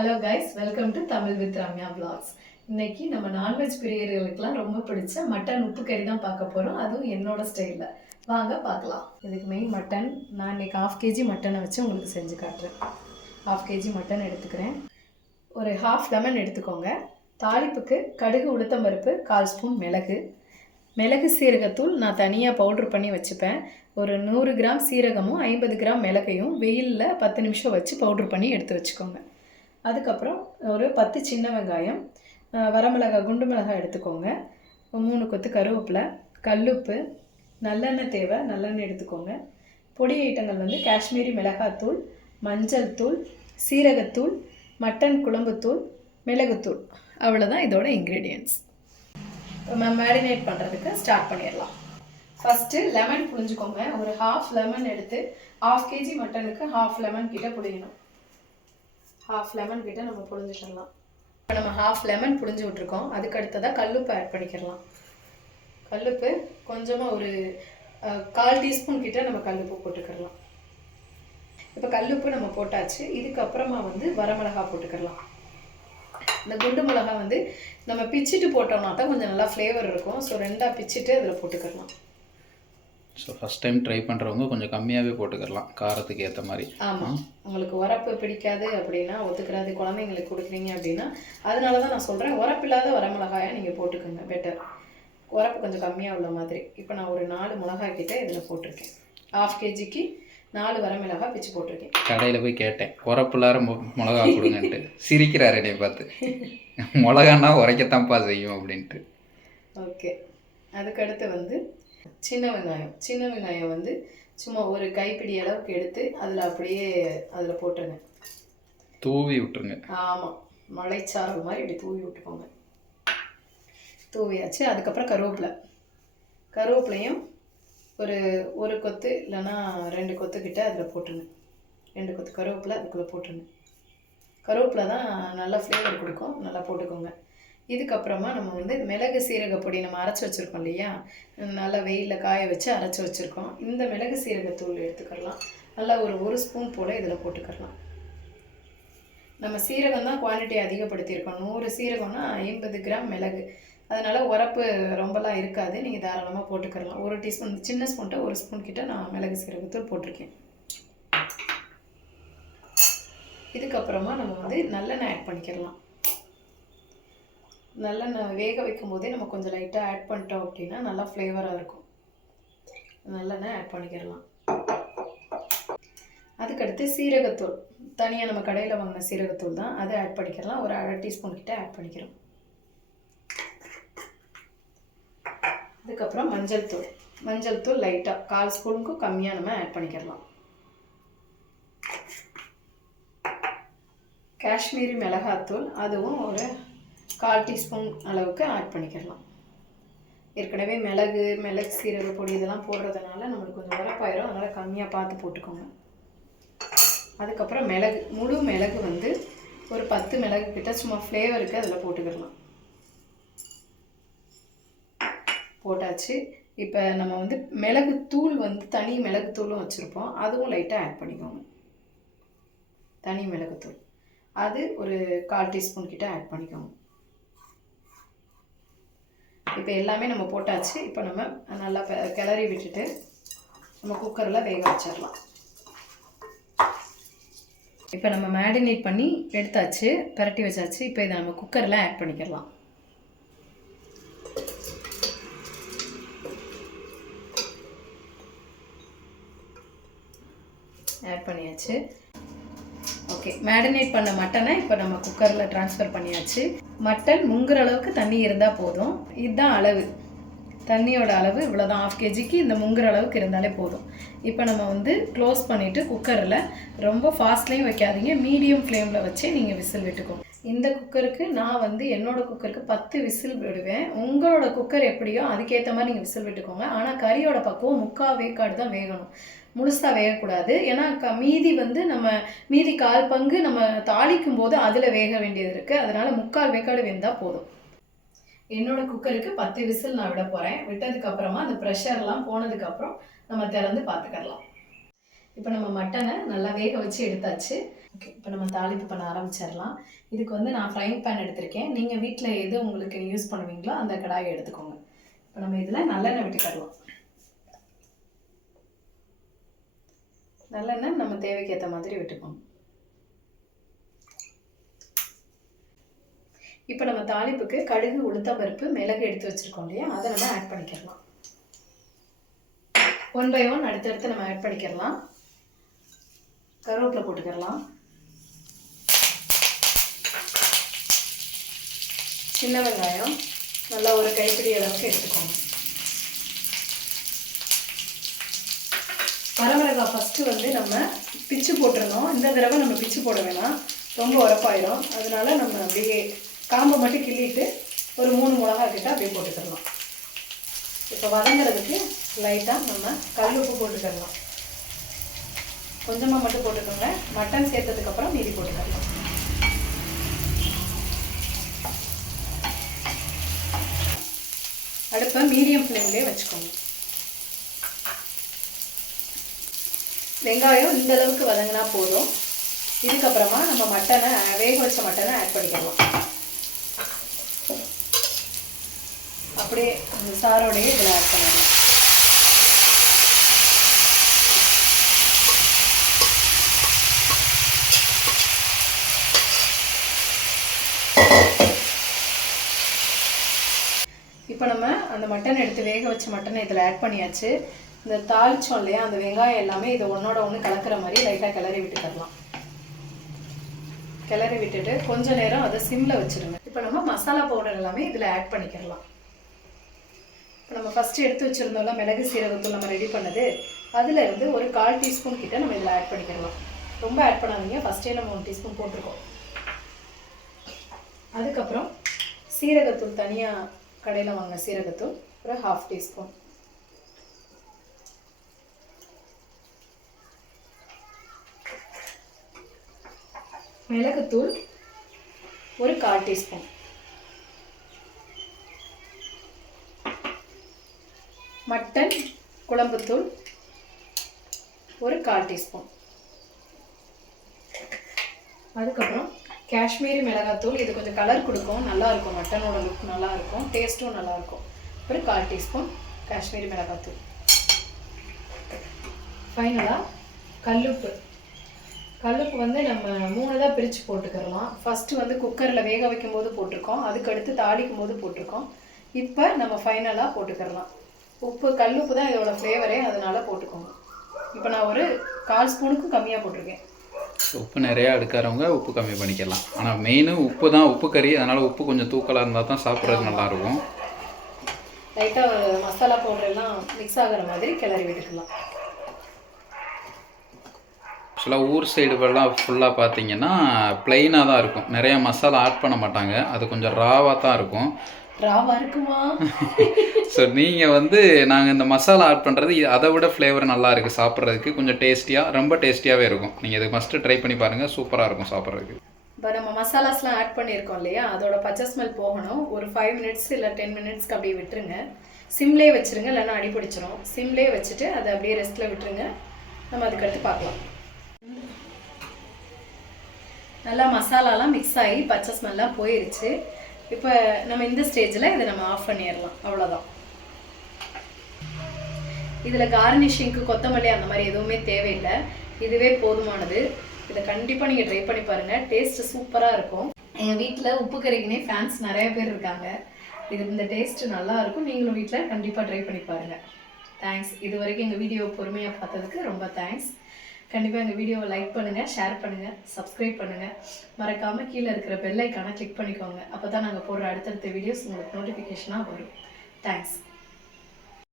Hello guys, welcome to Tamil with Ramya vlogs. இன்னைக்கு நம்ம non veg பிரியர்களுக்கெல்லாம் ரொம்ப பிடிச்ச மட்டன் உப்பு கறி தான் பார்க்க போகிறோம். அதுவும் என்னோட ஸ்டைலில். வாங்க பார்க்கலாம். இதுக்கு மெயின் மட்டன். நான் இன்னைக்கு 1/2 kg மட்டனை வச்சு உங்களுக்கு செஞ்சு காட்டுறேன். 1/2 kg மட்டன் எடுத்துக்கிறேன். ஒரு 1/2 லெமன் எடுத்துக்கோங்க. தாளிப்புக்கு கடுகு, உளுத்தம்பருப்பு, 1/4 ஸ்பூன் மிளகு சீரகத்தூள் நான் தனியாக பவுட்ரு பண்ணி வச்சுப்பேன். ஒரு 100 கிராம் சீரகமும் 50 கிராம் மிளகையும் வெயிலில் 10 நிமிஷம் வச்சு பவுட்ரு பண்ணி எடுத்து வச்சுக்கோங்க. அதுக்கப்புறம் ஒரு 10 சின்ன வெங்காயம், வரமிளகாய், குண்டு மிளகாய் எடுத்துக்கோங்க. 3 கொத்து கருவேப்பிலை, கல்லுப்பு, நல்லெண்ணெய் தேவை, நல்லெண்ணெய் எடுத்துக்கோங்க. பொடி ஐட்டங்கள் வந்து காஷ்மீரி மிளகாத்தூள், மஞ்சள் தூள், சீரகத்தூள், மட்டன் குழம்புத்தூள், மிளகுத்தூள். அவ்வளோதான் இதோட இன்க்ரீடியன்ட்ஸ். நம்ம மேரினேட் பண்ணுறதுக்கு ஸ்டார்ட் பண்ணிடலாம். ஃபஸ்ட்டு லெமன் புழிஞ்சுக்கோங்க. ஒரு 1/2 லெமன் எடுத்து 1/2 kg மட்டனுக்கு 1/2 லெமன் கிட்ட புழியணும். 1/2 லெமன் கிட்ட நம்ம புழிஞ்சிடலாம். இப்போ நம்ம 1/2 லெமன் புழிஞ்சு விட்ருக்கோம். அதுக்கு அடுத்ததாக கல்லுப்பு ஆட் பண்ணிக்கிறலாம். கல்லுப்பு கொஞ்சமாக ஒரு 1/4 டீஸ்பூன் கிட்ட நம்ம கல்லுப்பு போட்டுக்கிறலாம். இப்போ கல்லுப்பு நம்ம போட்டாச்சு. இதுக்கப்புறமா வந்து வரமிளகா போட்டுக்கிறலாம். இந்த குண்டு மிளகா வந்து நம்ம பிச்சுட்டு போட்டோம்னா தான் கொஞ்சம் நல்லா ஃப்ளேவர் இருக்கும். ஸோ 2ஆக பிச்சுட்டு அதில் போட்டுக்கிறலாம். ஸோ ஃபஸ்ட் டைம் ட்ரை பண்ணுறவங்க கொஞ்சம் கம்மியாகவே போட்டுக்கலாம், காரத்துக்கு ஏற்ற மாதிரி. ஆமாம், உங்களுக்கு உரப்பு பிடிக்காது அப்படின்னா, ஒத்துக்கிறாது, குழந்தைங்களுக்கு கொடுக்குறீங்க அப்படின்னா, அதனால தான் நான் சொல்கிறேன், உரப்பில்லாத வரமிளகாயாக நீங்கள் போட்டுக்கோங்க, பெட்டர். உரப்பு கொஞ்சம் கம்மியாக உள்ள மாதிரி. இப்போ நான் ஒரு 4 மிளகாய் கிட்டே இதில் போட்டிருக்கேன். 1/2 kgக்கு 4 வரமிளகாய் பிச்சு போட்டிருக்கேன். கடையில் போய் கேட்டேன், உரப்பில்லாத மிளகா கொடுங்கன்ட்டு. சிரிக்கிறார் என்னை பார்த்து. மிளகான்னா உரைக்கத்தான்ப்பா செய்யும் அப்படின்ட்டு. ஓகே, அதுக்கடுத்து வந்து சின்ன வெங்காயம் வந்து சும்மா ஒரு கைப்பிடி அளவுக்கு எடுத்து அதில் அப்படியே அதில் போட்டுருங்க, தூவி விட்டுருங்க. ஆமாம், மலைச்சாரல் மாதிரி இப்படி தூவி விட்டுக்கோங்க. தூவியாச்சு. அதுக்கப்புறம் கருவேப்பிலையும் ஒரு கொத்து இல்லைன்னா 2 கொத்துக்கிட்ட அதில் போட்டுருங்க. 2 கொத்து கருவேப்பிலை அதுக்குள்ளே போட்டுருங்க. கருவேப்பிலை தான் நல்லா ஃப்ளேவர் கொடுக்கும், நல்லா போட்டுக்கோங்க. இதுக்கப்புறமா நம்ம வந்து மிளகு சீரக பொடி நம்ம அரைச்சி வச்சுருக்கோம் இல்லையா, நல்லா வெயிலில் காய வச்சு அரைச்சி வச்சுருக்கோம். இந்த மிளகு சீரகத்தூள் எடுத்துக்கலாம். நல்லா ஒரு ஸ்பூன் போல் இதில் போட்டுக்கலாம். நம்ம சீரகம் தான் குவான்டிட்டி அதிகப்படுத்தியிருக்கோம். 100 சீரகம்னா 50 கிராம் மிளகு. அதனால் உரப்பு ரொம்பலாம் இருக்காது, நீங்கள் தாராளமாக போட்டுக்கலாம். 1 டீஸ்பூன், சின்ன ஸ்பூன்ட்ட 1 ஸ்பூன் கிட்ட நான் மிளகு சீரகத்தூள் போட்டிருக்கேன். இதுக்கப்புறமா நம்ம வந்து நல்லெண்ணெய் ஆட் பண்ணிக்கலாம். நல்லெண்ணெய் வேக வைக்கும் போதே நம்ம கொஞ்சம் லைட்டாக ஆட் பண்ணிட்டோம் அப்படின்னா நல்லா ஃப்ளேவராக இருக்கும். நல்லெண்ணெய் ஆட் பண்ணிக்கிறலாம். அதுக்கடுத்து சீரகத்தூள், தனியாக நம்ம கடையில் வாங்கின சீரகத்தூள் தான், அதை ஆட் பண்ணிக்கிறலாம். ஒரு 1/2 டீஸ்பூன் கிட்ட ஆட் பண்ணிக்கிறோம். அதுக்கப்புறம் மஞ்சள் தூள் லைட்டாக 1/4 ஸ்பூனுக்கும் கம்மியாக நம்ம ஆட் பண்ணிக்கிறலாம். காஷ்மீரி மிளகாத்தூள் அதுவும் ஒரு 1/4 டீஸ்பூன் அளவுக்கு ஆட் பண்ணிக்கலாம். ஏற்கனவே மிளகு சீரக பொடி இதெல்லாம் போடுறதுனால நம்மளுக்கு கொஞ்சம் உரப்பாயிரும், அதனால் கம்மியாக பார்த்து போட்டுக்கோங்க. அதுக்கப்புறம் முழு மிளகு வந்து ஒரு 10 மிளகு கிட்ட சும்மா ஃப்ளேவருக்கு அதில் போட்டுக்கலாம். போட்டாச்சு. இப்போ நம்ம வந்து மிளகுத்தூள் வந்து தனி மிளகுத்தூளும் வச்சுருப்போம், அதுவும் லைட்டாக ஆட் பண்ணிக்கோங்க. தனி மிளகுத்தூள் அது ஒரு 1/4 டீஸ்பூன் கிட்ட ஆட் பண்ணிக்கோங்க. இப்போ எல்லாமே நம்ம போட்டாச்சு. இப்போ நம்ம நல்லா கிளறி விட்டுட்டு நம்ம குக்கரில் வேக வச்சிடலாம். இப்போ நம்ம மேரினேட் பண்ணி எடுத்தாச்சு, பரட்டி வச்சாச்சு. இப்போ இதை நம்ம குக்கரில் ஆட் பண்ணிக்கலாம். ஆட் பண்ணியாச்சு. ஓகே, மேரினேட் பண்ண மட்டனை இப்போ நம்ம குக்கரில் ட்ரான்ஸ்ஃபர் பண்ணியாச்சு. மட்டன் முங்குற அளவுக்கு தண்ணி இருந்தால் போதும். இதுதான் அளவு, தண்ணியோட அளவு இவ்வளோதான். 1/2 kgக்கு இந்த முங்குற அளவுக்கு இருந்தாலே போதும். இப்போ நம்ம வந்து க்ளோஸ் பண்ணிவிட்டு குக்கரில் ரொம்ப ஃபாஸ்ட்லேயும் வைக்காதீங்க, மீடியம் ஃப்ளேமில் வச்சு நீங்கள் விசில் விட்டுக்கோங்க. இந்த குக்கருக்கு நான் வந்து என்னோடய குக்கருக்கு 10 விசில் விடுவேன். உங்களோட குக்கர் எப்படியோ அதுக்கேற்ற மாதிரி நீங்கள் விசில் விட்டுக்கோங்க. ஆனால் கறியோட பக்குவம் 3/4 வேக்காடு தான் வேகணும், முழுசாக வேகக்கூடாது. ஏன்னா மீதி வந்து மீதி 1/4 பங்கு நம்ம தாளிக்கும் போது அதில் வேக வேண்டியது இருக்குது. அதனால் 3/4 வேக்காடு வெந்தால் போதும். என்னோட குக்கருக்கு 10 விசில் நான் விட போகிறேன். விட்டதுக்கப்புறமா அந்த ப்ரெஷர்லாம் போனதுக்கப்புறம் நம்ம திறந்து பார்த்துக்கலாம். இப்போ நம்ம மட்டனை நல்லா வேக வச்சு எடுத்தாச்சு. ஓகே, இப்போ நம்ம தாளிப்பு பண்ண ஆரம்பிச்சிடலாம். இதுக்கு வந்து நான் ஃப்ரைங் பேன் எடுத்திருக்கேன். நீங்கள் வீட்டில் எது உங்களுக்கு யூஸ் பண்ணுவீங்களோ அந்த கடாயை எடுத்துக்கோங்க. இப்போ நம்ம இதில் நல்லெண்ணெய் விட்டுக்கரலாம். நல்லெண்ணெய் நம்ம தேவைக்கு ஏற்ற மாதிரி விட்டுக்கோங்க. இப்போ நம்ம தாளிப்புக்கு கடுகு, உளுத்தம்பருப்பு, மிளகு எடுத்து வச்சுருக்கோம் இல்லையா, அதை நம்ம ஆட் பண்ணிக்கிறலாம். 1 by 1 அடுத்தடுத்து நம்ம ஆட் பண்ணிக்கிறலாம். கருவேப்பிலை போட்டுக்கிறலாம். சின்ன வெங்காயம் நல்லா ஒரு கைப்பிடி அளவுக்கு எடுத்துக்கோங்க. வரமிளகாய் ஃபஸ்ட்டு வந்து நம்ம பிச்சு போட்டுருந்தோம். இந்த தடவை நம்ம பிச்சு போட வேணாம், ரொம்ப உரப்பாயிடும். அதனால நம்ம அப்படியே காம்பை மட்டும் கிள்ளிட்டு ஒரு 3 மிளகா கிட்ட அப்படியே போட்டுக்கலாம். இப்போ வதங்கிறதுக்கு லைட்டாக நம்ம கல் உப்பு போட்டுக்கலாம். கொஞ்சமாக மட்டும் போட்டுக்கோங்க. மட்டன் சேர்த்ததுக்கப்புறம் மீதி போட்டுக்கலாம். அடுப்பை மீடியம் ஃப்ளேம்லேயே வச்சுக்கோங்க. வெங்காயம் இந்த அளவுக்கு வதங்கினா போதும். இதுக்கப்புறமா நம்ம மட்டனை, வேக வச்ச மட்டனை ஆட் பண்ணிக்கலாம். அப்படியே அந்த சாரோடையே இதில் ஆட் பண்ணிடலாம். இப்போ நம்ம அந்த மட்டன் எடுத்து வேக வச்ச மட்டனை இதில் ஆட் பண்ணியாச்சு. இந்த தாளிச்சோம் இல்லையா, அந்த வெங்காயம் எல்லாமே இதை ஒன்றோட ஒன்று கலக்கிற மாதிரி லைட்டாக கிளறி விட்டுக்கலாம். கிளறி விட்டுட்டு கொஞ்ச நேரம் அதை சிம்மில் வச்சுருங்க. இப்போ நம்ம மசாலா பவுடர் எல்லாமே இதில் ஆட் பண்ணிக்கலாம். இப்போ நம்ம ஃபஸ்ட்டு எடுத்து வச்சுருந்தோம்ல மிளகு சீரகத்தூள் நம்ம ரெடி பண்ணது, அதில் இருந்து ஒரு 1/4 டீஸ்பூன் கிட்ட நம்ம இதில் ஆட் பண்ணிக்கலாம். ரொம்ப ஆட் பண்ணாதீங்க, ஃபஸ்ட்டே நம்ம 1 டீஸ்பூன் போட்டிருக்கோம். அதுக்கப்புறம் சீரகத்தூள் தனியாக கடையில் வாங்கின சீரகத்தூள் ஒரு 1/2 டீஸ்பூன். மிளகுத்தூள் ஒரு 1/4 டீஸ்பூன். மட்டன் குழம்புத்தூள் ஒரு 1/4 டீஸ்பூன். அதுக்கப்புறம் காஷ்மீரி மிளகாத்தூள், இது கொஞ்சம் கலர் கொடுக்கும், நல்லாயிருக்கும், மட்டனோட லுக் நல்லாயிருக்கும், டேஸ்ட்டும் நல்லாயிருக்கும். ஒரு 1/4 டீஸ்பூன் காஷ்மீரி மிளகாத்தூள். ஃபைனலாக கல்லுப்பு. கல்லுப்பு வந்து நம்ம 3 தான் பிரித்து போட்டுக்கிறலாம். ஃபஸ்ட்டு வந்து குக்கரில் வேக வைக்கும் போது போட்டிருக்கோம், அதுக்கடுத்து தாளிக்கும் போது போட்டிருக்கோம். இப்போ நம்ம ஃபைனலாக போட்டுக்கிறலாம். உப்பு, கல்லுப்பு தான் இதோட ஃப்ளேவரே, அதனால் போட்டுக்கோங்க. இப்போ நான் ஒரு 1/4 ஸ்பூனுக்கும் கம்மியாக போட்டிருக்கேன். உப்பு நிறையா எடுக்கிறவங்க உப்பு கம்மி பண்ணிக்கலாம். ஆனால் மெயினு உப்பு தான், உப்பு கறி, அதனால் உப்பு கொஞ்சம் தூக்கலாக இருந்தால் தான் சாப்பிட்றதுக்கு நல்லாயிருக்கும். லைட்டாக மசாலா பவுடர் எல்லாம் மிக்ஸ் ஆகிற மாதிரி கிளறி விட்டுக்கலாம். ஆக்சுவலாக ஊர் சைடுலாம் ஃபுல்லாக பார்த்தீங்கன்னா ப்ளைனாக தான் இருக்கும், நிறையா மசாலா ஆட் பண்ண மாட்டாங்க, அது கொஞ்சம் ராவாக தான் இருக்கும். ராவா இருக்குமா? ஸோ நீங்கள் வந்து நாங்கள் இந்த மசாலா ஆட் பண்ணுறது அதை விட ஃப்ளேவர் நல்லா இருக்குது, சாப்பிட்றதுக்கு கொஞ்சம் டேஸ்டியாக, ரொம்ப டேஸ்டியாகவே இருக்கும். நீங்கள் இது மஸ்ட்டு ட்ரை பண்ணி பாருங்கள், சூப்பராக இருக்கும் சாப்பிட்றதுக்கு. இப்போ நம்ம மசாலாஸ்லாம் ஆட் பண்ணியிருக்கோம் இல்லையா, அதோட பச்சை ஸ்மெல் போகணும். ஒரு 5 மினிட்ஸ் இல்லை 10 மினிட்ஸ்க்கு அப்படியே விட்டுருங்க. சிம்லேயே வச்சுருங்க, இல்லைன்னா அடி பிடிச்சிரும். சிம்லேயே வச்சுட்டு அதை அப்படியே ரெஸ்ட்டில் விட்டுருங்க. நம்ம அதுக்கடுத்து பார்க்கலாம். நல்லா மசாலாலாம் மிக்ஸ் ஆகி பச்சை ஸ்மெல்லாம் போயிடுச்சு. இப்போ நம்ம இந்த ஸ்டேஜில் இதை நம்ம ஆஃப் பண்ணிடலாம், அவ்வளோதான். இதில் கார்னிஷிங்க்கு கொத்தமல்லி அந்த மாதிரி எதுவுமே தேவையில்லை, இதுவே போதுமானது. இதை கண்டிப்பாக நீங்கள் ட்ரை பண்ணி பாருங்கள், டேஸ்ட்டு சூப்பராக இருக்கும். எங்கள் வீட்டில் உப்பு கறிக்குனே ஃபேன்ஸ் நிறைய பேர் இருக்காங்க. இந்த டேஸ்ட்டு நல்லாயிருக்கும், நீங்களும் வீட்டில் கண்டிப்பாக ட்ரை பண்ணி பாருங்கள். தேங்க்ஸ். இது வரைக்கும் எங்கள் வீடியோவை பொறுமையாக பார்த்ததுக்கு ரொம்ப தேங்க்ஸ். கண்டிப்பாக எங்கள் வீடியோவை லைக் பண்ணுங்கள், ஷேர் பண்ணுங்கள், சப்ஸ்கிரைப் பண்ணுங்கள். மறக்காமல் கீழே இருக்கிற பெல் ஐக்கானை கிளிக் பண்ணிக்கோங்க. அப்போ தான் நாங்கள் போடுற அடுத்தடுத்த வீடியோஸ் உங்களுக்கு நோட்டிஃபிகேஷனாக வரும். தேங்க்ஸ்.